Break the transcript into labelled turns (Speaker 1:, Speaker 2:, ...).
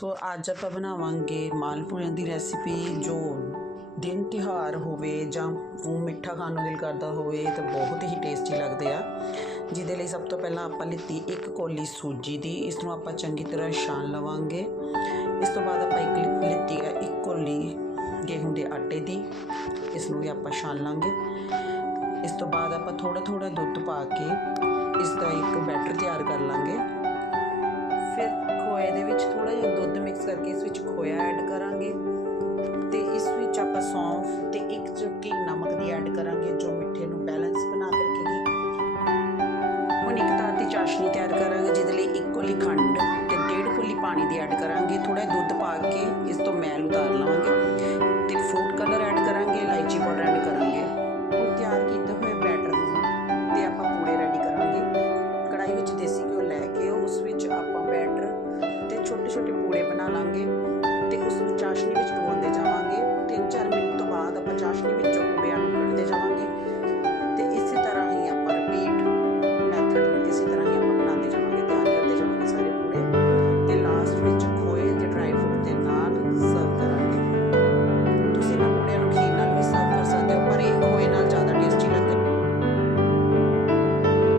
Speaker 1: ਸੋ ਅੱਜ ਆਪਾਂ ਬਣਾਵਾਂਗੇ ਮਾਲਪੂੜਿਆਂ ਦੀ ਰੈਸਿਪੀ ਜੋ ਦਿਨ ਤਿਉਹਾਰ ਹੋਵੇ ਜਾਂ ਉਹ ਮਿੱਠਾ ਖਾਣ ਨੂੰ ਦਿਲ ਕਰਦਾ ਹੋਵੇ ਤਾਂ ਬਹੁਤ ਹੀ ਟੇਸਟੀ ਲੱਗਦੇ ਆ। ਜਿਹਦੇ ਲਈ ਸਭ ਤੋਂ ਪਹਿਲਾਂ ਆਪਾਂ ਲਿੱਤੀ ਇੱਕ ਕੋਲੀ ਸੂਜੀ ਦੀ, ਇਸ ਨੂੰ ਆਪਾਂ ਚੰਗੀ ਤਰ੍ਹਾਂ ਛਾਣ ਲਵਾਂਗੇ। ਇਸ ਤੋਂ ਬਾਅਦ ਆਪਾਂ ਇੱਕ ਲਿ- ਲਿੱਤੀ ਹੈ ਇੱਕ ਕੋਲੀ ਗੇਹੂੰ ਦੇ ਆਟੇ ਦੀ, ਇਸ ਨੂੰ ਵੀ ਆਪਾਂ ਛਾਣ ਲਾਂਗੇ। ਇਸ ਤੋਂ ਬਾਅਦ ਆਪਾਂ ਥੋੜਾ ਥੋੜਾ ਦੁੱਧ ਪਾ ਕੇ ਇਸ ਦਾ ਇੱਕ ਬੈਟਰ ਤਿਆਰ ਕਰ ਲਾਂਗੇ। ਆਪਾਂ ਇਹਦੇ ਵਿੱਚ ਥੋੜਾ ਜਿਹਾ ਦੁੱਧ ਮਿਕਸ ਕਰਕੇ ਇਸ ਵਿੱਚ ਖੋਇਆ ਐਡ ਕਰਾਂਗੇ। ਤੇ ਇਸ ਵਿੱਚ ਆਪਾਂ ਸੌਂਫ ਤੇ ਇੱਕ ਚੁਟਕੀ ਨਮਕ ਦੀ ਐਡ ਕਰਾਂਗੇ, ਜੋ ਮਿੱਠੇ ਨੂੰ ਬੈਲੈਂਸ ਬਣਾ ਕੇ ਰੱਖੇਗੀ ਹੁਣ ਇੱਕ ਤਰ੍ਹਾਂ ਦੀ ਚਾਸ਼ਨੀ ਤਿਆਰ ਕਰਾਂਗੇ, ਜਿਹਦੇ ਲਈ ਇੱਕ ਕੋਲੀ ਖੰਡ ਤੇ ਡੇਢ ਕੋਲੀ ਪਾਣੀ ਦੀ ਐਡ ਕਰਾਂਗੇ। ਥੋੜਾ ਦੁੱਧ ਪਾ ਕੇ ਇਸ ਤੋਂ ਮੈਲ ਉਤਾਰ ਲਵਾਂਗੇ। ਛੋਟੇ ਛੋਟੇ ਪੂੜੇ ਬਣਾ ਲਾਂਗੇ ਤੇ ਉਸ ਨੂੰ ਚਾਸ਼ਨੀ ਵਿੱਚ ਡੁਬੋਂਦੇ ਜਾਵਾਂਗੇ। 3-4 ਮਿੰਟ ਤੋਂ ਬਾਅਦ ਆਪਾਂ ਚਾਸ਼ਨੀ ਵਿੱਚੋਂ ਪੂੜਿਆਂ ਨੂੰ ਕੱਢਦੇ ਜਾਵਾਂਗੇ।